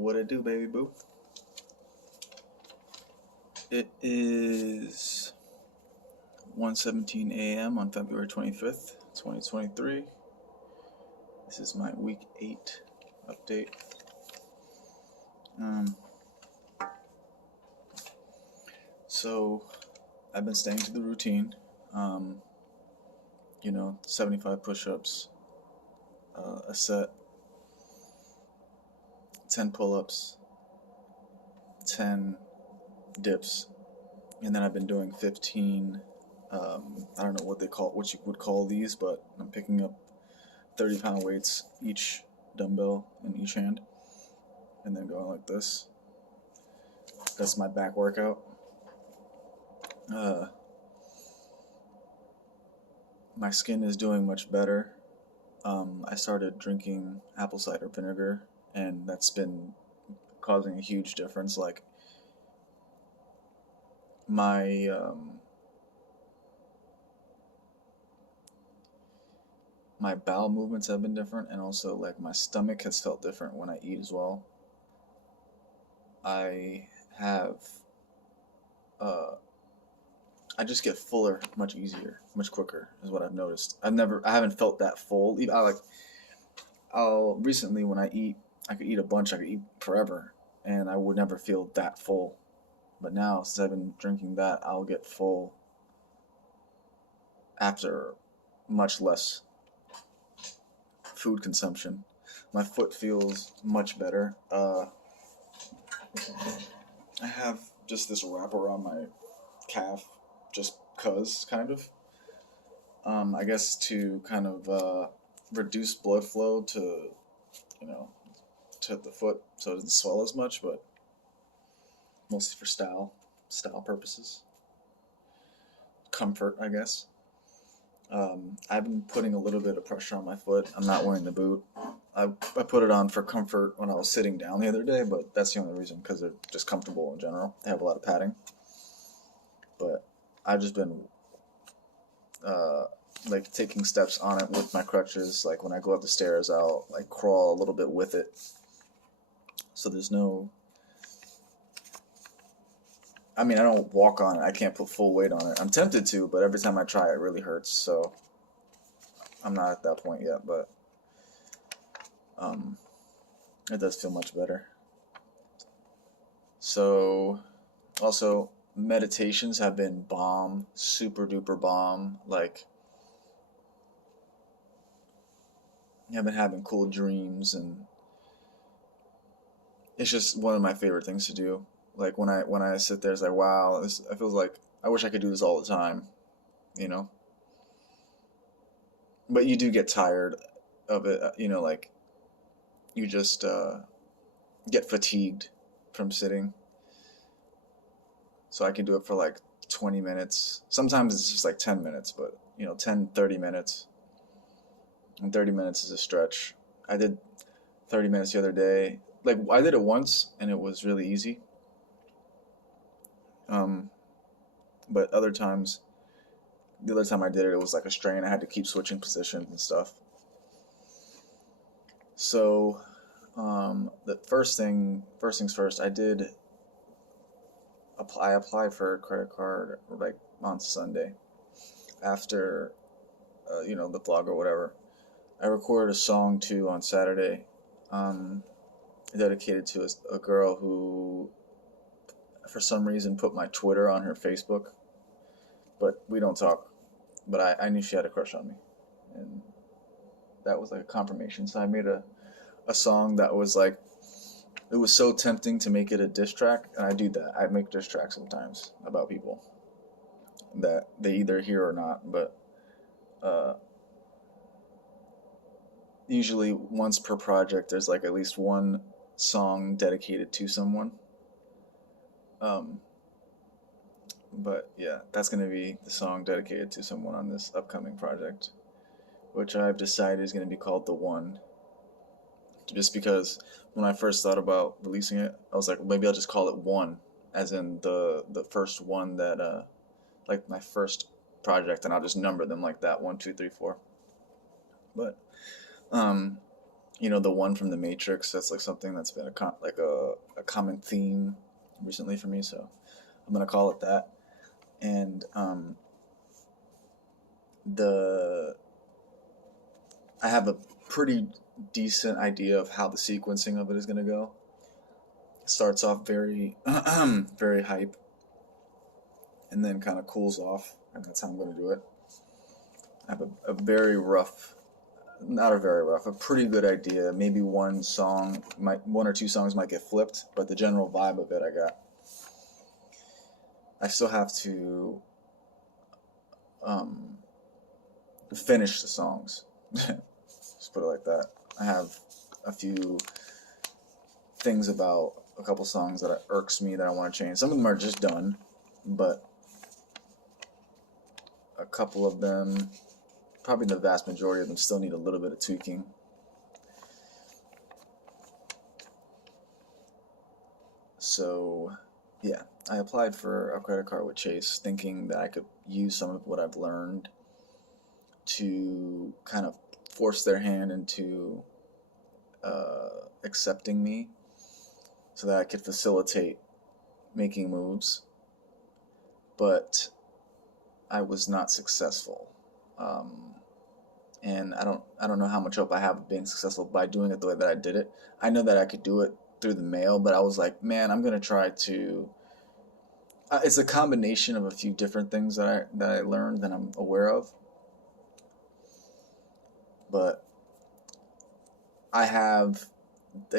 What it do, baby boo? It is 1:17 a.m. on February 25th, 2023. This is my week 8 update. Um, so I've been staying to the routine. 75 push-ups, a set, 10 pull-ups, 10 dips, and then I've been doing 15. I don't know what you would call these, but I'm picking up 30-pound weights, each dumbbell in each hand, and then going like this. That's my back workout. My skin is doing much better. I started drinking apple cider vinegar, and that's been causing a huge difference. Like my my bowel movements have been different, and also like my stomach has felt different when I eat as well. I have I just get fuller much easier, much quicker is what I've noticed. I haven't felt that full. I'll recently when I eat, I could eat a bunch, I could eat forever, and I would never feel that full. But now, since I've been drinking that, I'll get full after much less food consumption. My foot feels much better. I have just this wrap around my calf, just cuz, kind of. I guess to kind of reduce blood flow you know, to the foot so it doesn't swell as much, but mostly for style purposes. Comfort, I guess. I've been putting a little bit of pressure on my foot. I'm not wearing the boot. I put it on for comfort when I was sitting down the other day, but that's the only reason, because they're just comfortable in general. They have a lot of padding. But I've just been like taking steps on it with my crutches. Like when I go up the stairs, I'll like crawl a little bit with it. So there's no. I mean, I don't walk on it. I can't put full weight on it. I'm tempted to, but every time I try, it really hurts. So I'm not at that point yet, but it does feel much better. So, also, meditations have been bomb, super duper bomb. Like, I've been having cool dreams, and it's just one of my favorite things to do. Like when I sit there, it's like, wow, I feel like I wish I could do this all the time, you know. But you do get tired of it, like you just get fatigued from sitting. So I can do it for like 20 minutes. Sometimes it's just like 10 minutes, but 10, 30 minutes. And 30 minutes is a stretch. I did 30 minutes the other day. Like I did it once and it was really easy. Um, but the other time I did it, it was like a strain. I had to keep switching positions and stuff. So, the first things first, I applied for a credit card like on Sunday after, the vlog or whatever. I recorded a song too on Saturday, um, dedicated to a girl who, for some reason, put my Twitter on her Facebook, but we don't talk. But I knew she had a crush on me, and that was like a confirmation. So I made a song that was like, it was so tempting to make it a diss track, and I do that. I make diss tracks sometimes about people that they either hear or not, but uh, usually once per project, there's like at least one song dedicated to someone. Um, but yeah, that's gonna be the song dedicated to someone on this upcoming project, which I've decided is gonna be called "The One." Just because when I first thought about releasing it, I was like, maybe I'll just call it "One," as in the first one that like my first project, and I'll just number them like that, 1, 2, 3, 4. But um, the one from the Matrix. That's like something that's been a common theme recently for me. So I'm gonna call it that. And the I have a pretty decent idea of how the sequencing of it is gonna go. It starts off very very hype, and then kind of cools off, and that's how I'm gonna do it. I have a very rough, not a very rough, a pretty good idea. Maybe one or two songs might get flipped, but the general vibe of it I got. I still have to finish the songs. Just put it like that. I have a few things about a couple songs that irks me that I want to change. Some of them are just done, but a couple of them, probably the vast majority of them, still need a little bit of tweaking. So yeah, I applied for a credit card with Chase thinking that I could use some of what I've learned to kind of force their hand into accepting me so that I could facilitate making moves. But I was not successful. And I don't know how much hope I have of being successful by doing it the way that I did it. I know that I could do it through the mail, but I was like, man, I'm gonna try to. It's a combination of a few different things that I learned that I'm aware of, but I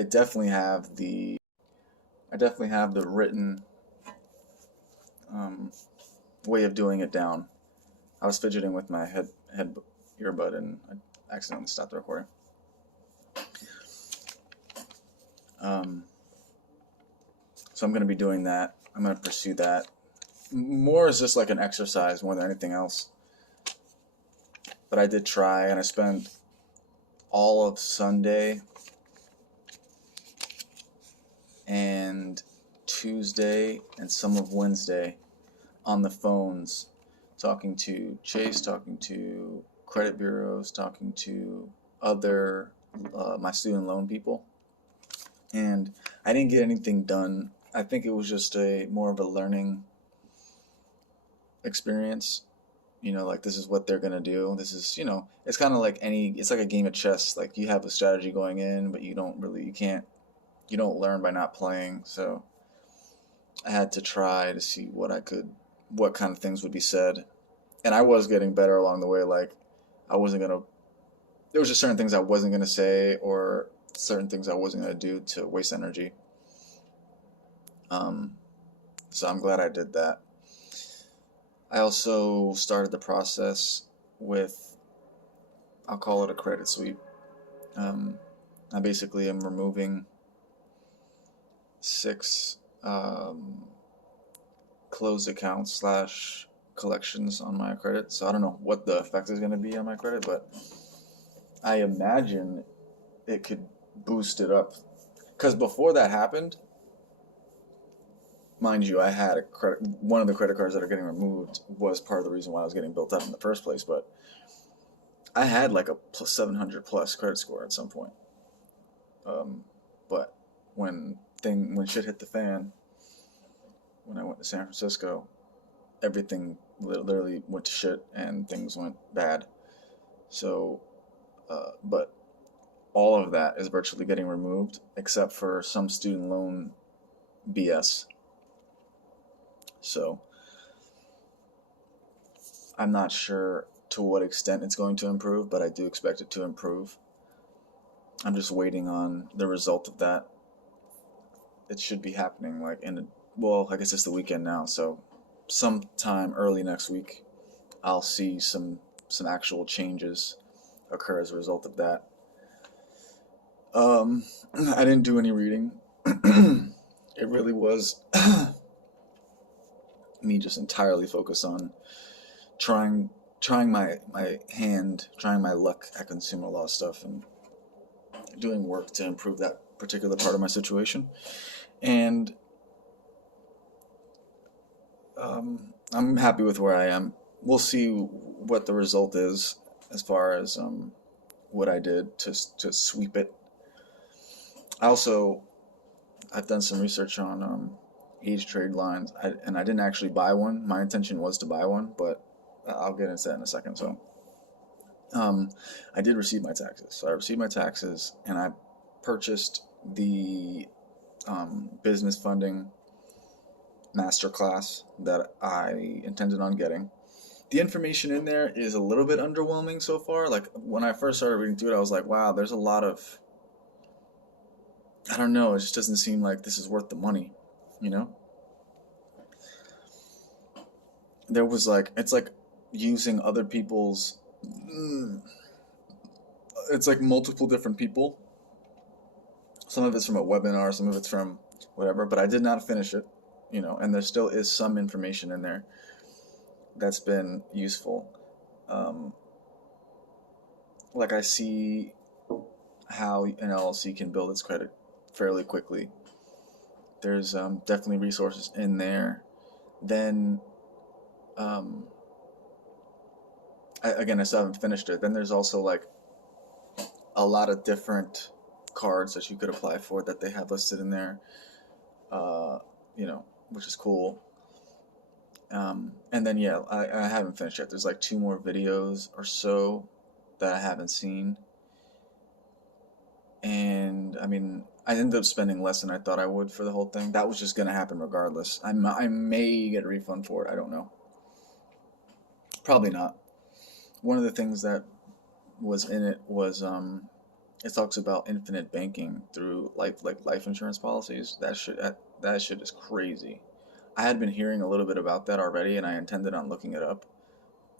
definitely have the written way of doing it down. I was fidgeting with my head earbud and I accidentally stopped the recording. So I'm going to be doing that. I'm going to pursue that. More as just like an exercise more than anything else. But I did try, and I spent all of Sunday and Tuesday and some of Wednesday on the phones talking to Chase, talking to credit bureaus, talking to other my student loan people, and I didn't get anything done. I think it was just more of a learning experience. Like this is what they're gonna do. This is, it's kind of like it's like a game of chess. Like you have a strategy going in, but you don't learn by not playing. So I had to try to see what kind of things would be said, and I was getting better along the way. Like there was just certain things I wasn't gonna say, or certain things I wasn't gonna do to waste energy. So I'm glad I did that. I also started the process with, I'll call it a credit sweep. I basically am removing 6 closed accounts / collections on my credit. So I don't know what the effect is going to be on my credit, but I imagine it could boost it up. Because before that happened, mind you, I had one of the credit cards that are getting removed was part of the reason why I was getting built up in the first place, but I had like a 700 plus credit score at some point. But when shit hit the fan, when I went to San Francisco, everything literally went to shit and things went bad. So, but all of that is virtually getting removed except for some student loan BS. So I'm not sure to what extent it's going to improve, but I do expect it to improve. I'm just waiting on the result of that. It should be happening like I guess it's the weekend now, so sometime early next week I'll see some actual changes occur as a result of that. I didn't do any reading. It really was me just entirely focused on trying my hand, trying my luck at consumer law stuff, and doing work to improve that particular part of my situation. And I'm happy with where I am. We'll see what the result is as far as what I did to sweep it. I also I've done some research on age trade lines, and I didn't actually buy one. My intention was to buy one, but I'll get into that in a second. So um, I did receive my taxes. So I received my taxes, and I purchased the business funding masterclass that I intended on getting. The information in there is a little bit underwhelming so far. Like when I first started reading through it, I was like, wow, there's a lot of, I don't know, it just doesn't seem like this is worth the money, you know? There was like, it's like using other people's, mm, it's like multiple different people. Some of it's from a webinar, some of it's from whatever, but I did not finish it, and there still is some information in there that's been useful. Um, like I see how an LLC can build its credit fairly quickly. There's definitely resources in there. Then, um, again, I still haven't finished it. Then there's also like a lot of different cards that you could apply for that they have listed in there, uh, which is cool. And then, yeah, I haven't finished yet. There's like two more videos or so that I haven't seen. And I mean, I ended up spending less than I thought I would for the whole thing. That was just going to happen regardless. I may get a refund for it. I don't know. Probably not. One of the things that was in it was it talks about infinite banking through life insurance policies. That shit is crazy. I had been hearing a little bit about that already, and I intended on looking it up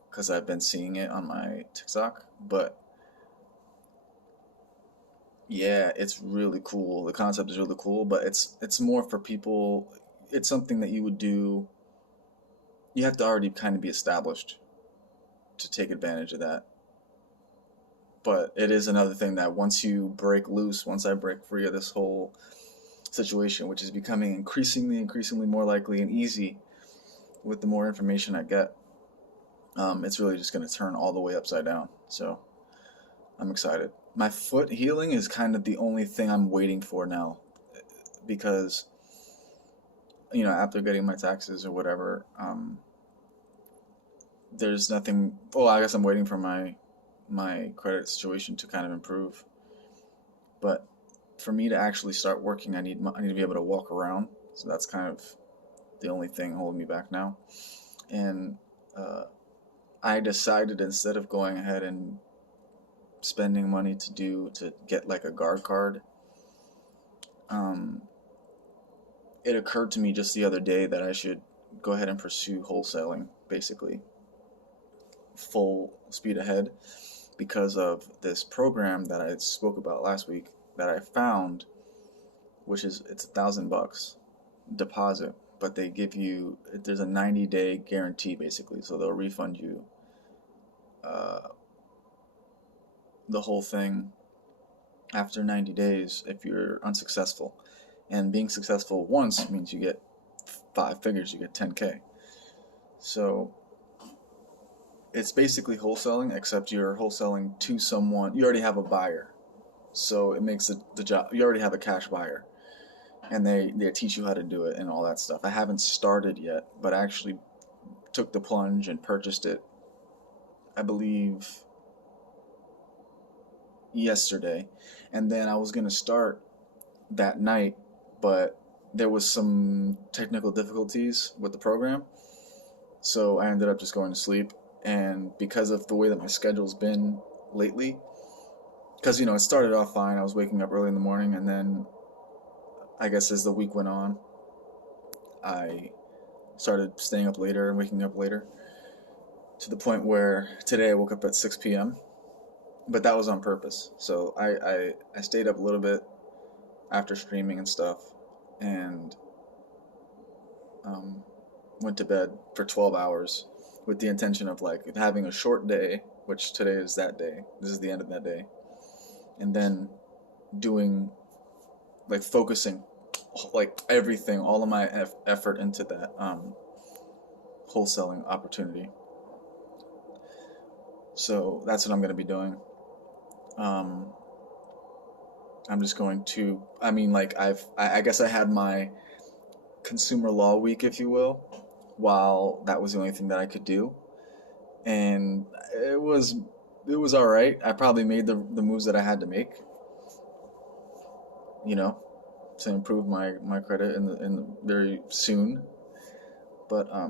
because I've been seeing it on my TikTok. But yeah, it's really cool. The concept is really cool, but it's more for people. It's something that you would do. You have to already kind of be established to take advantage of that. But it is another thing that once you break loose, once I break free of this whole situation, which is becoming increasingly more likely and easy with the more information I get, it's really just going to turn all the way upside down. So I'm excited. My foot healing is kind of the only thing I'm waiting for now because, after getting my taxes or whatever, there's nothing. Well, I guess I'm waiting for my credit situation to kind of improve. But for me to actually start working, I need to be able to walk around. So that's kind of the only thing holding me back now. And uh, I decided instead of going ahead and spending money to get like a guard card, um, it occurred to me just the other day that I should go ahead and pursue wholesaling, basically full speed ahead, because of this program that I spoke about last week that I found, which is it's $1,000 deposit, but they give you there's a 90-day guarantee basically, so they'll refund you uh, the whole thing after 90 days if you're unsuccessful. And being successful once means you get 5 figures, you get 10K. So it's basically wholesaling, except you're wholesaling to someone. You already have a buyer. So it makes the job, you already have a cash buyer. And they teach you how to do it and all that stuff. I haven't started yet, but I actually took the plunge and purchased it, I believe, yesterday. And then I was going to start that night, but there was some technical difficulties with the program. So I ended up just going to sleep. And because of the way that my schedule's been lately, because, it started off fine. I was waking up early in the morning, and then I guess as the week went on, I started staying up later and waking up later to the point where today I woke up at 6 p.m. But that was on purpose. So I stayed up a little bit after streaming and stuff, and um, went to bed for 12 hours with the intention of like having a short day, which today is that day. This is the end of that day. And then doing, like, focusing like everything, all of my effort into that wholesaling opportunity. So that's what I'm going to be doing. Um, I'm just going to, I mean, like, I guess I had my consumer law week, if you will, while that was the only thing that I could do. And it was all right. I probably made the moves that I had to make, you know, to improve my credit in the very soon. But I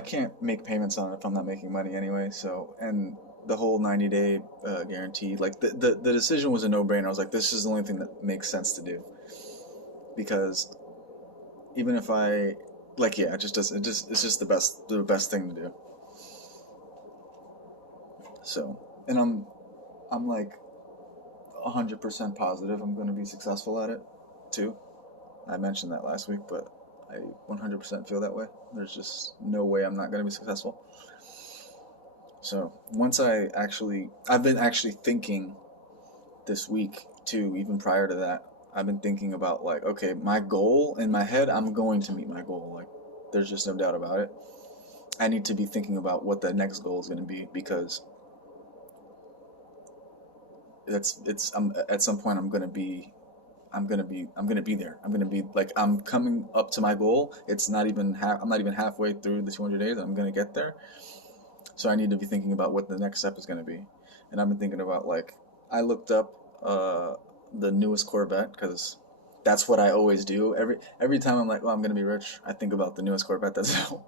can't make payments on it if I'm not making money anyway. So, and the whole 90-day guarantee, like the decision was a no-brainer. I was like, this is the only thing that makes sense to do, because even if I like, yeah, it just does, it's just the best thing to do. So, and I'm like 100% positive I'm going to be successful at it too. I mentioned that last week, but I 100% feel that way. There's just no way I'm not going to be successful. So once I've been actually thinking this week too, even prior to that, I've been thinking about, like, okay, my goal in my head, I'm going to meet my goal. Like, there's just no doubt about it. I need to be thinking about what the next goal is going to be, because at some point I'm gonna be there. I'm gonna be like, I'm coming up to my goal. I'm not even halfway through the 200 days. I'm gonna get there. So I need to be thinking about what the next step is gonna be. And I've been thinking about, like, I looked up the newest Corvette, because that's what I always do. Every time I'm like, well, I'm gonna be rich, I think about the newest Corvette that's out,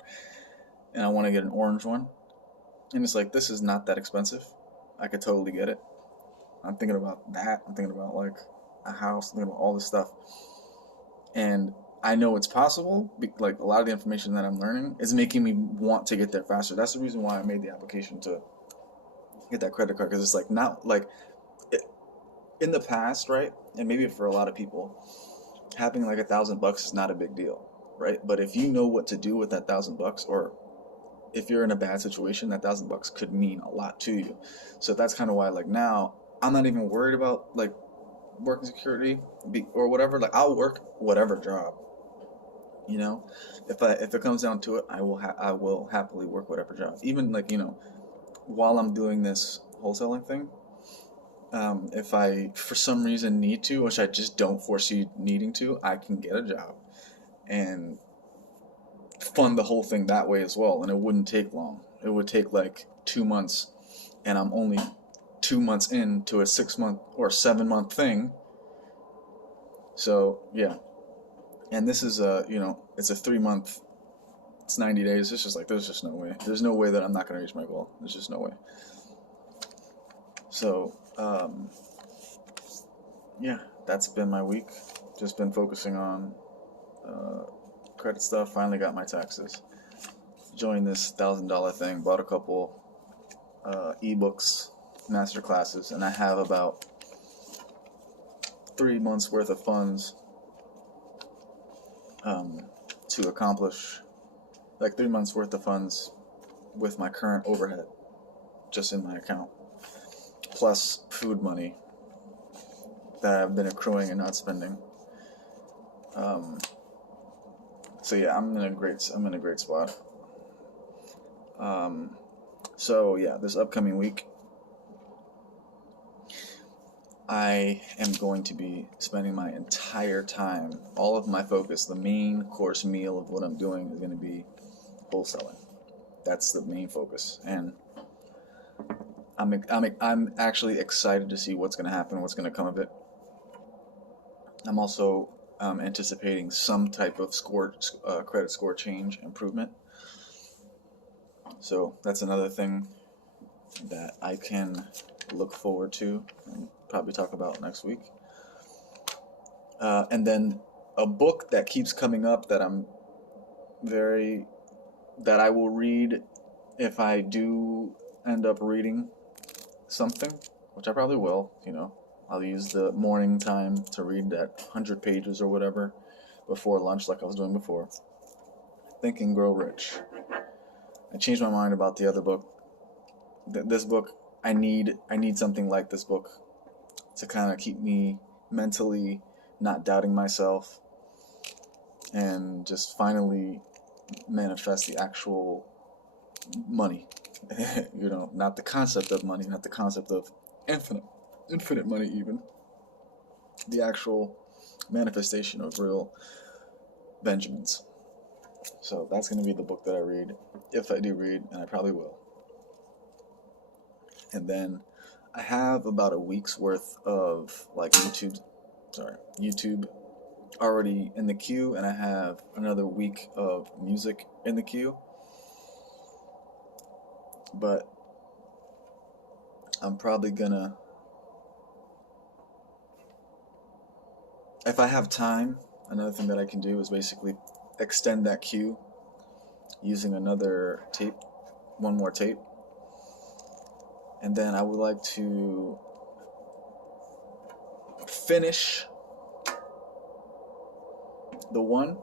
and I want to get an orange one. And it's like, this is not that expensive. I could totally get it. I'm thinking about that. I'm thinking about, like, a house. I'm thinking about all this stuff, and I know it's possible. Like, a lot of the information that I'm learning is making me want to get there faster. That's the reason why I made the application to get that credit card, because it's like, not like in the past, right? And maybe for a lot of people, having like $1,000 is not a big deal, right? But if you know what to do with that $1,000, or if you're in a bad situation, that $1,000 could mean a lot to you. So that's kind of why, like, now I'm not even worried about, like, working security or whatever. Like, I'll work whatever job, you know. If it comes down to it, I will happily work whatever job, even, like, while I'm doing this wholesaling thing. If I for some reason need to, which I just don't foresee needing to, I can get a job and fund the whole thing that way as well, and it wouldn't take long. It would take like 2 months, and I'm only 2 months into a 6 month or 7 month thing. So yeah, and this is it's a 3 month, it's 90 days. It's just like, there's just no way. There's no way that I'm not gonna reach my goal. There's just no way. So yeah, that's been my week. Just been focusing on uh, credit stuff. Finally got my taxes. Joined this $1,000 thing. Bought a couple ebooks, master classes, and I have about 3 months worth of funds to accomplish, like, 3 months worth of funds with my current overhead just in my account, plus food money that I've been accruing and not spending. Um, so yeah, I'm in a great spot. Um, so yeah, this upcoming week, I am going to be spending my entire time, all of my focus, the main course meal of what I'm doing is going to be wholesaling. That's the main focus, and I'm actually excited to see what's going to happen, what's going to come of it. I'm also anticipating some type of credit score change improvement. So that's another thing that I can look forward to and probably talk about next week. And then a book that keeps coming up that that I will read if I do end up reading something, which I probably will. I'll use the morning time to read that 100 pages or whatever before lunch, like I was doing before. Think and Grow Rich. I changed my mind about the other book. This book, I need something like this book to kind of keep me mentally not doubting myself, and just finally manifest the actual money. Not the concept of money, not the concept of infinite infinite money, even the actual manifestation of real Benjamins. So that's going to be the book that I read, if I do read, and I probably will. And then I have about a week's worth of like YouTube already in the queue, and I have another week of music in the queue. But I'm probably gonna, if I have time, another thing that I can do is basically extend that queue using another tape, one more tape. And then I would like to finish the one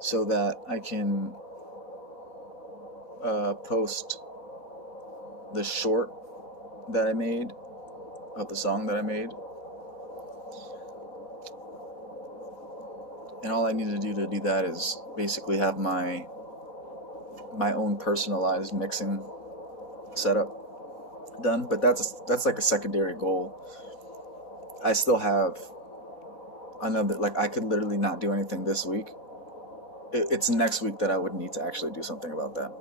so that I can post the short that I made of the song that I made. And all I need to do that is basically have my own personalized mixing setup done. But that's like a secondary goal. I still have another, like, I could literally not do anything this week. It's next week that I would need to actually do something about that.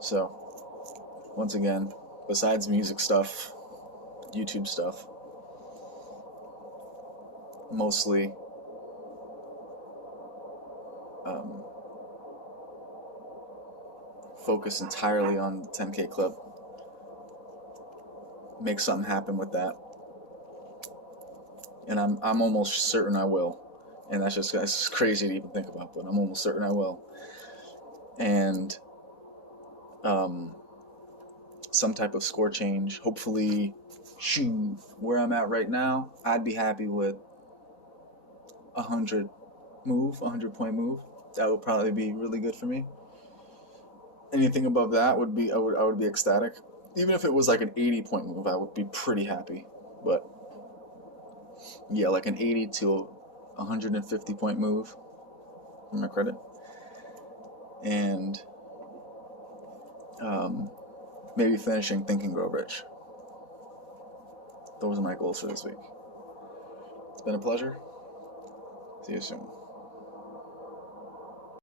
So, once again, besides music stuff, YouTube stuff, mostly focus entirely on the 10K Club. Make something happen with that. And I'm almost certain I will. And that's just crazy to even think about, but I'm almost certain I will. And some type of score change. Hopefully, where I'm at right now, I'd be happy with 100 point move. That would probably be really good for me. Anything above that would be, I would be ecstatic. Even if it was like an 80 point move, I would be pretty happy. But yeah, like an 80 to 150 point move for my credit. And maybe finishing Think and Grow Rich. Those are my goals for this week. It's been a pleasure. See you soon.